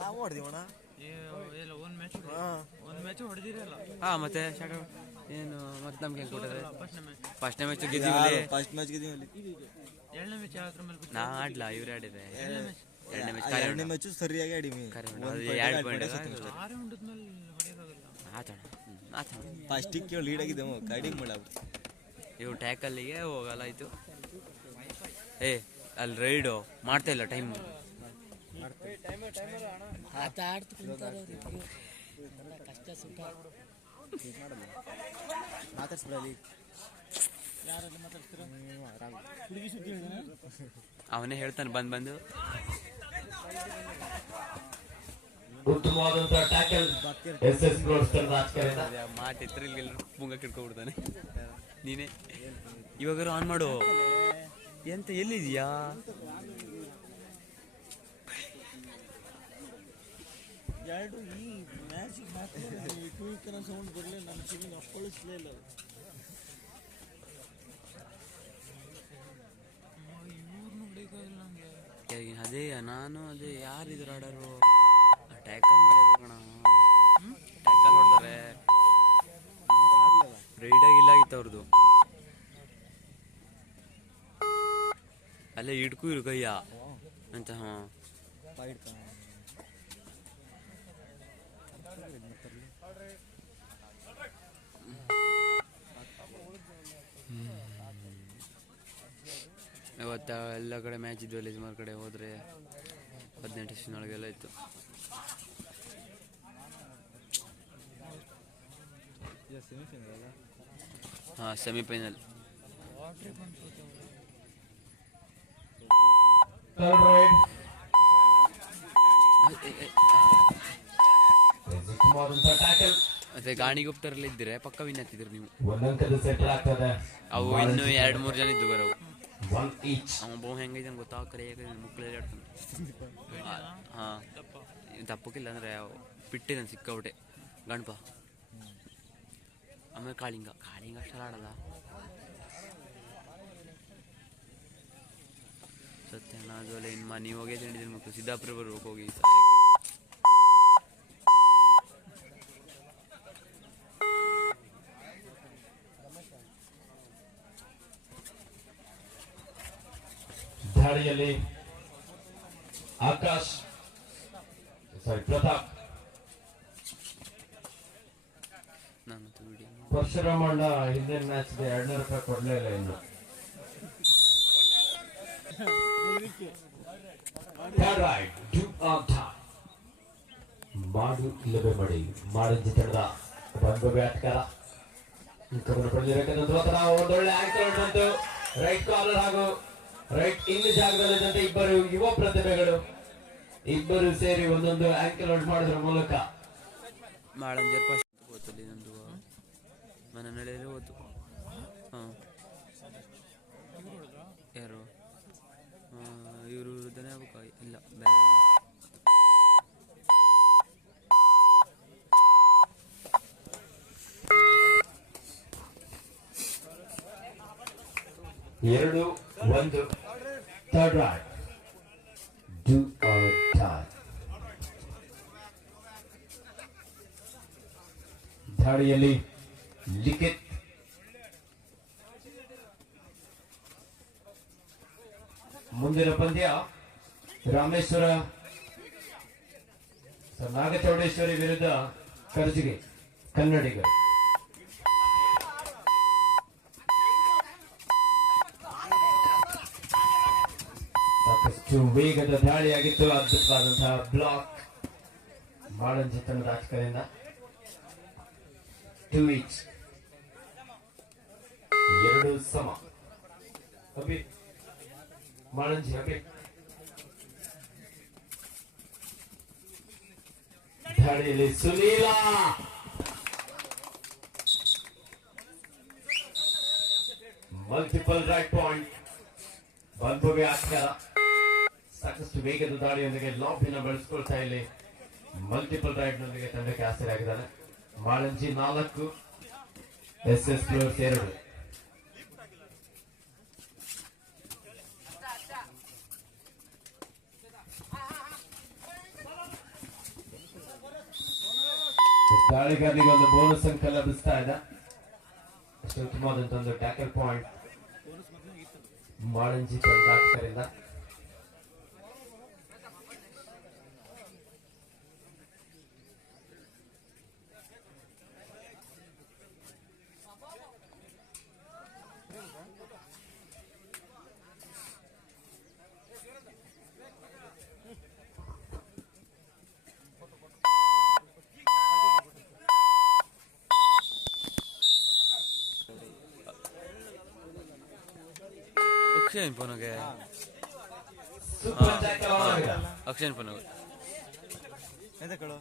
ನಾವು ಹೊಡೆದಿವಣ ಒಂದು ಮ್ಯಾಚ್ ಹೊಡೆದಿರಲ್ಲ. ಹಾಂ ಮತ್ತೆ ಏನು ಮತ್ತೆ ನಮ್ಗೆ ಹೆಂಗೆ ಕೊಟ್ಟಿದ್ರೆ ಫಸ್ಟ್ನೇ ಮ್ಯಾಚ್ ಗೆದ್ದೀವಿ. ಫಸ್ಟ್ ಮ್ಯಾಚ್ ಗೆದ್ದೀವಿ. ಎರಡನೇ ಮ್ಯಾಚ್ ಯಾವ್ದ್ರ ಮೇಲೆ ನಾ ಆಡ್ಲಾ ಇವ್ರು ಆಡಿದ್ರೆ ಎರಡನೇ ಮ್ಯಾಚ್ ಸರಿಯಾಗಿ ಆಡಿವಿ. 2 ಪಾಯಿಂಟ್ ಫಸ್ಟಿಗೆ ಲೀಡ್ ಆಗಿದ್ದೆವು ಕಡಿಂಗ್ ಮಾಡ ಇವು ಟ್ಯಾಕಲ್ಲಿಗೆ ಹೋಗಲ್ಲ ಆಯ್ತು. ಅಲ್ಲಿ ರೈಡು ಮಾಡ್ತಾ ಇಲ್ಲ ಟೈಮ್ ಮಾತಾಡ್ಸ್ಬಿಡಲಿ. ಅವನೇ ಹೇಳ್ತಾನೆ ಬಂದು ಉತ್ತಮವಾದಂತಹ ಟ್ಯಾಕಲ್ ಎಸ್ಎಸ್ ಪ್ರೋಡ್ಸ್ ರಾಜಕಾರಣ ಮಾಟಿದ್ರಲ್ಗೆಲ್ಲ ಮುಂಗ ಕಿಡ್ಕೊಬಿಡ್ತಾನೆ. ನೀನೇ ಇವಾಗ ಆನ್ ಮಾಡು. ಎಂತ ಎಲ್ಲಿದ್ಯಾ? ಎರಡು ಈ ಮ್ಯಾಚಿಗೆ ಮಾತ್ರ ಸೌಂಡ್ ಬರಲಿ, ನನ್ನ ಕಿವಿಗೆ ಅಪ್ಪಳಿಸ್ಲೇ ಇಲ್ಲ. ಅದೇ ನಾನು ಯಾರಿದ್ರು ಆಡೋರು ಟ್ಯಾಕಲ್ ಮಾಡಿದ್ರು ಕಣ. ಟ್ಯಾಕಲ್ ಹೊಡ್ತಾರೆ ರೈಡಾಗಿ ಇಲ್ಲಾಗಿತ್ತು ಅವ್ರದ್ದು. ಅಲ್ಲೇ ಹಿಡ್ಕು ಇರು ಕಯ್ಯ ಅಂತ. ಹಾಂ ಇವತ್ತು ಎಲ್ಲ ಕಡೆ ಮ್ಯಾಚ್ ಇದ್ವು. ಯಜಮಾನ್ ಕಡೆ ಹೋದರೆ 18 ವರ್ಷದೊಳಗೆಲ್ಲ ಇತ್ತು. ಹಾಂ ಸೆಮಿಫೈನಲ್. ಮತ್ತೆ ಗಾಣಿಗುಪ್ತರಲ್ಲಿ ಇದ್ದರೆ ಪಕ್ಕ ವಿನ್ ಆಗ್ತಿದ್ರು ನೀವು. ಅವು ಇನ್ನು 2-3 ಜನ ಇದ್ದು ಬರೋವು. ಅವ ಬಹು ಹೆಂಗೈತೆ ಗೊತ್ತಾ, ಕರೆ ಮುಕ್ಕಳಲ್ಲಿ ಆಡ್ತಾನೆ. ಹಾಂ ದಪ್ಪಕ್ಕಿಲ್ಲ ಅಂದರೆ ಬಿಟ್ಟಿದ್ದಾನೆ ಸಿಕ್ಕಾಬಿಟ್ಟೆ ಗಣಪ. ಆಮೇಲೆ ಕಾಳಿಂಗ ಅಷ್ಟೆಲ್ಲ ಆಡಲ್ಲ. ಸತ್ಯಣ್ಣ ಅದೊಲೆ ಇನ್ನು ನೀವು ಹೋಗೇ ತಿಂಡಿದ್ದೀನಿ ಮಕ್ಕಳು. ಸಿದ್ದಾಪುರ ಬರ್ಬೇಕು ಹೋಗಿ. ದಾಳಿಯಲ್ಲಿ ಆಕಾಶ್ ಪ್ರತಾಪ್ ಪರಶುರಾಮಣ್ಣ ಹಿಂದಿನ ಮ್ಯಾಚ್ ಗೆ 200 ರೂಪಾಯಿ ಕೊಡ್ಲೇ ಇಲ್ಲ ಇನ್ನು. ಮಾಡು ಇಲ್ಲವೇ ಮಾಡಿ ಮಾಡಂಜಿ ತಂಡದ ಬಂಬೆ ಆಟಗಾರ ಒಂದೊಳ್ಳೆ ಆಂಕರ್ ಬಂತು. ರೈಟ್ ಕಾರ್ನರ್ ಹಾಗೂ ರೈಟ್ ಇನ್ ಜಾಗದಲ್ಲಿದ್ದಂತೆ ಇಬ್ಬರು ಯುವ ಪ್ರತಿಭೆಗಳು ಇಬ್ಬರು ಸೇರಿ ಒಂದೊಂದು ಆಂಕಲ್ ಔಟ್ ಮಾಡೋದ್ರ ಮೂಲಕ ಓದ್ತಲ್ಲಿ ನಂದು ಮನೆ ನಡೆಯಲು ಓದು. ಹಾಂ ಯಾರು ಇವರು ವಿರುದ್ಧನೇ ಆಗ್ಬೇಕಾಗಿ ಇಲ್ಲ ಬೇರೆ ಎರಡು ಒಂದು third right do or die. ದಾಳಿಯಲ್ಲಿ ಲಿಖಿತ್ ಮುಂದಿನ ಪಂದ್ಯ ರಾಮೇಶ್ವರ ನಾಗಚೌಡೇಶ್ವರಿ ವಿರುದ್ಧ ಕರ್ಜಿಗೆ ಕನ್ನಡಿಗರು. ಸಾಕಷ್ಟು ವೇಗದ ದಾಳಿಯಾಗಿತ್ತು. ಅದ್ಭುತವಾದಂತಹ ಬ್ಲಾಕ್ ಮಾಡಂಜಿ ತಂಡದ ಆಟಗಾರರಿಂದ. 2 ಈಚ್, 2 ಸಮ. ಅಭಿ ಮಾಡಂಜಿ ಅಭಿ ದಾಳಿಯಲ್ಲಿ ಸುನೀಲ ಮಲ್ಟಿಪಲ್ ರೈಟ್ ಪಾಯಿಂಟ್. ಬಂಬುವೆ ಆಟಗಾರ ಸಾಕಷ್ಟು ವೇಗದ ದಾಳಿಯೊಂದಿಗೆ ಲಾಬಿನ ಬಳಸಿಕೊಳ್ತಾ ಇಲ್ಲಿ ಮಲ್ಟಿಪಲ್ ರೈಡ್ ನೊಂದಿಗೆ ತಂಡಕ್ಕೆ ಆಸರೆಯಾಗಿದ್ದಾನೆ. ಮಾಳಂಜಿ 4, ಎಸ್ಎಸ್ ಪ್ಲೇಯರ್ಸ್ 2. ದಾಳಿಗಾರನಿಗೆ ಒಂದು ಬೋನಸ್ ಅಂಕ ಲಭಿಸ್ತಾ ಇದೆ. ಅಷ್ಟು ಉತ್ತಮವಾದಂತಹ ಒಂದು ಟ್ಯಾಕಲ್ ಪಾಯಿಂಟ್ ಮಾಳಂಜಿ ತಂಡಾಟಗಾರರಿಂದ. ಅಕ್ಷಯನ್ ಫೋನಿಗೆ ಸೂಪರ್ ಟ್ಯಾಕಲ್ ಆಗಿದೆ. ಅಕ್ಷಯನ್ ಫೋನಿಗೆ ಎಂತಕ್ಕಳು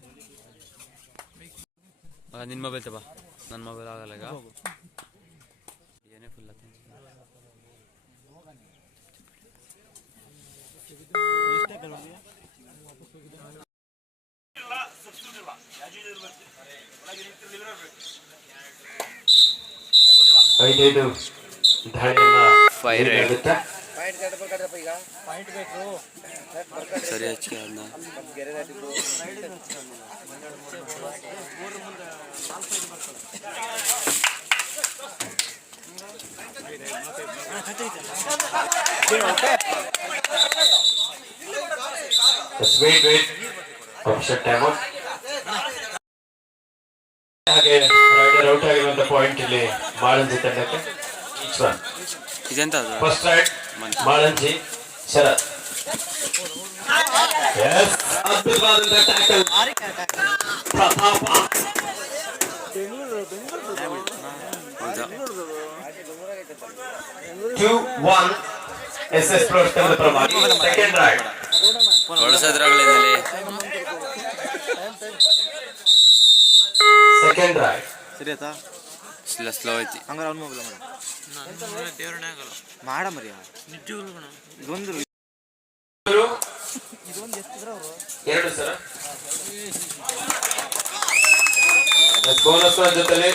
ನಿನ್ನ ಮೊಬೈಲ್ ತಬಾ, ನನ್ನ ಮೊಬೈಲ್ ಆಗಲ್ಲ ಈಗ. ಏನೇ ಫುಲ್ ಐದೈದು ದಾಳಿಯನ್ನ ಫೈರ್ ಆಗುತ್ತೆ. ಸರಿ ಹಚ್ಚಿ ಅದನ್ನ wait. Option time out. ಹಾಗೆ ರೈಡರ್ ಔಟ್ ಆಗಿರುವಂತ ಪಾಯಿಂಟ್ ಇಲ್ಲಿ ಮಾಳಂಜಿ ತಂಡಕ್ಕೆ. ಈಚ್ ಒನ್ ಇದೆಂತ ಅದು? ಫಸ್ಟ್ ರೈಡ್ ಮಾಳಂಜಿ ಶರತ್. ಎಸ್, ಅದ್ಭುತವಾದಂತ ಟ್ಯಾಕಲ್ ಪ್ರತಾಪ. ಹೌದಾ? 2-1 SS ಪ್ಲಸ್ ತಂಡದ ಪರವಾಗಿ ಸೆಕೆಂಡ್ ರೈಡ್. ಹೊಳಸದ್ರಾಗಲೇ ಸೆಕೆಂಡ್ ರೈಡ್ ಸರಿ ಆಯ್ತಾ? ಸ್ಲೋ ಐತಿ. ಹಂಗಾರೆ ಅವ್ನ ಮೊಬೈಲ್ ದೇವ್ರನ್ನೇ ಆಗಲ್ಲ ಮಾಡ ಮರಿಯ ನಿಜವಾಗ್ಲೂ ಕಣ. ಇದೊಂದು ಎಷ್ಟಿದ್ರ ಅವರು ಎರಡು ಸರ ಬೋನಸ್ ಜೊತೆಲಿ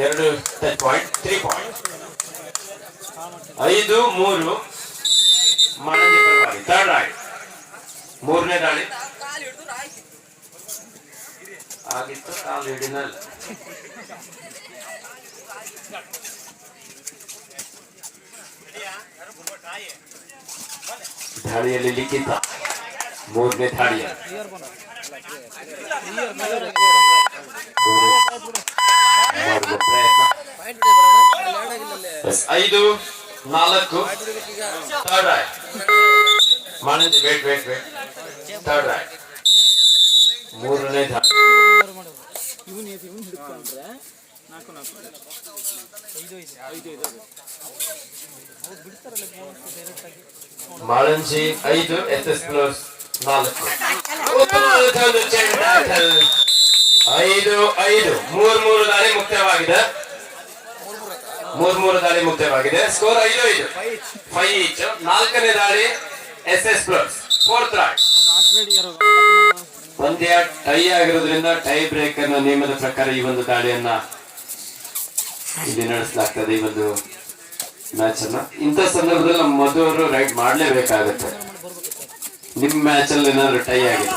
2 ಟಚ್ ಪಾಯಿಂಟ್, 3 ಪಾಯಿಂಟ್. 5-3 ಮಾಳಂಜಿ ಪರವಾಗಿ ಥರ್ಡ್ ರೈಡ್. ಮೂರನೇ ದಾಳಿ ಆಗಿತ್ತು, ಕಾಲು ಹಿಡಿನಲ್ಲ. ದಾಳಿಯಲ್ಲಿ ಲಿಖಿತ ಮೂರನೇ ದಾಳಿಯ ಮಾಡುವ ಪ್ರಯತ್ನ. 5-4 third raid. Malanji wait third raid. ಮೂರನೇ ದಾಳಿ. ಮಾಳಂಜಿ 5 SS ಪ್ಲಸ್ 4. 5-5 3 ದಾಳಿ ಮುಕ್ತವಾಗಿದೆ. 3 ದಾಳಿ ಮುಕ್ತವಾಗಿದೆ. Score 5-5 5 each. ನಾಲ್ಕನೇ ದಾಳಿ SS ಪ್ಲಸ್ ಫೋರ್ತ್ ರೈಡ್. ಪಂದ್ಯ ಟೈ ಆಗಿರೋದ್ರಿಂದ ಟೈ ಬ್ರೇಕರ್ ನ ನಿಯಮದ ಪ್ರಕಾರ ಈ ಒಂದು ದಾಳಿಯನ್ನ ಇಲ್ಲಿ ನಡೆಸಲಾಗ್ತದೆ. ಈ ಒಂದು ಮ್ಯಾಚ್ ಅನ್ನ ಇಂಥ ಸಂದರ್ಭದಲ್ಲಿ ನಮ್ಮ ಮಧುವರು ರೈಡ್ ಮಾಡ್ಲೇಬೇಕಾಗುತ್ತೆ. ನಿಮ್ ಮ್ಯಾಚ್ ಅಲ್ಲಿ ಏನಾದ್ರು ಟೈ ಆಗಿದೆ.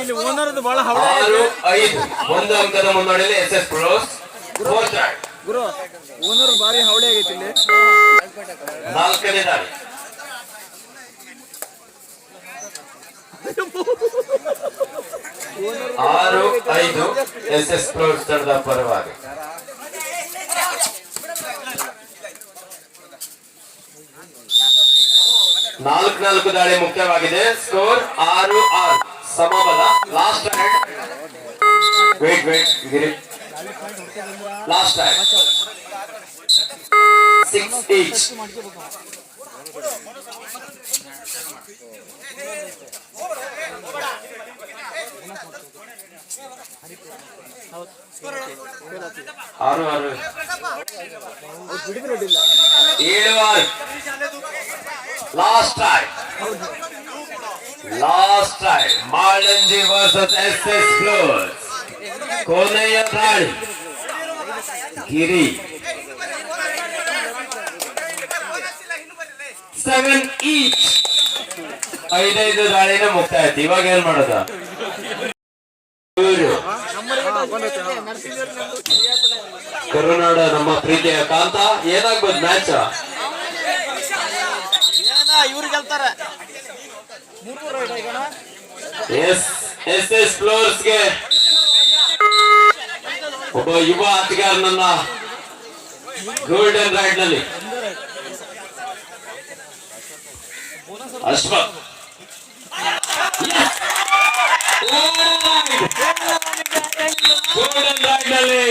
ಇಲ್ಲಿ ಓನರ್ದು ಬಹಳ 6-5 ಒಂದು ಅಂಕದ ಮುನ್ನಡೆಯಲ್ಲಿ SS ಪ್ಲಸ್ ಫೋರ್ತ್ ರೈಡ್. ಗುರು ಓನರ್ ಬಾರಿ ಹವಳೆ ಆಗೈತಿ ಇಲ್ಲಿ. ನಾಲ್ಕನೇ ದಾಳಿ 6-5 SS ಪ್ಲಸ್ ತಂಡದ ಪರವಾಗಿ. 4 ದಾಳಿ ಮುಖ್ಯವಾಗಿದೆ. ಸ್ಕೋರ್ 6-6 ಸಮಬಲ. Last raid. Wait Giri. Last raid 6 each. ಆರು 7-6 last time Malanji versus SS plus. ಕೊನೆಯ ದಾಳಿ ಗಿರಿ. 7 ಈಚ್. 5-5 ದಾಳಿನೇ ಮುಕ್ತಾಯ ಆಯ್ತು. ಇವಾಗ ಏನ್ ಮಾಡೋದು? ಕರುನಾಡ ನಮ್ಮ ಪ್ರೀತಿಯ ಕಾಂತ ಏನಾಗ್ಬೋದು ಮ್ಯಾಚ್? ಇವ್ರು ಗೆಲ್ತಾರೆ. ಎಸ್ ಫ್ಲೋರ್ಸ್ಗೆ ಒಬ್ಬ ಯುವ ಆಟಗಾರನನ್ನ ಗೋಲ್ಡನ್ ರೈಡ್ ನಲ್ಲಿ ಅಶ್ವಥ್ ಗೋಲ್ಡನ್ ರೈಡ್ ನಲ್ಲಿ